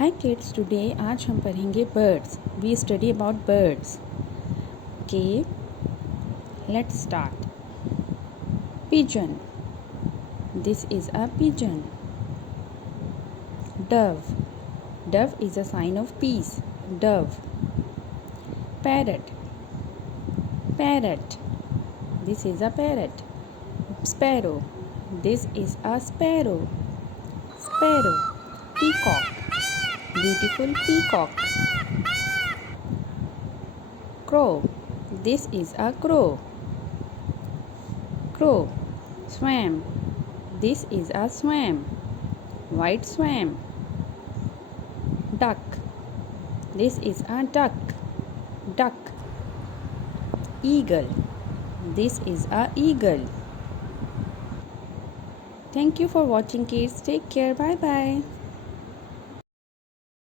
Hi kids, today आज हम पढ़ेंगे birds. We study about birds. Okay, let's start. Pigeon. This is a pigeon. Dove. Dove is a sign of peace. Dove. Parrot. Parrot. This is a parrot. Sparrow. This is a sparrow. Sparrow. Peacock. Beautiful peacock. Crow. This is a crow. Crow. Swan. This is a swan. White swan. Duck. This is a duck. Duck. Eagle. This is a eagle. Thank you for watching kids. Take care. Bye bye.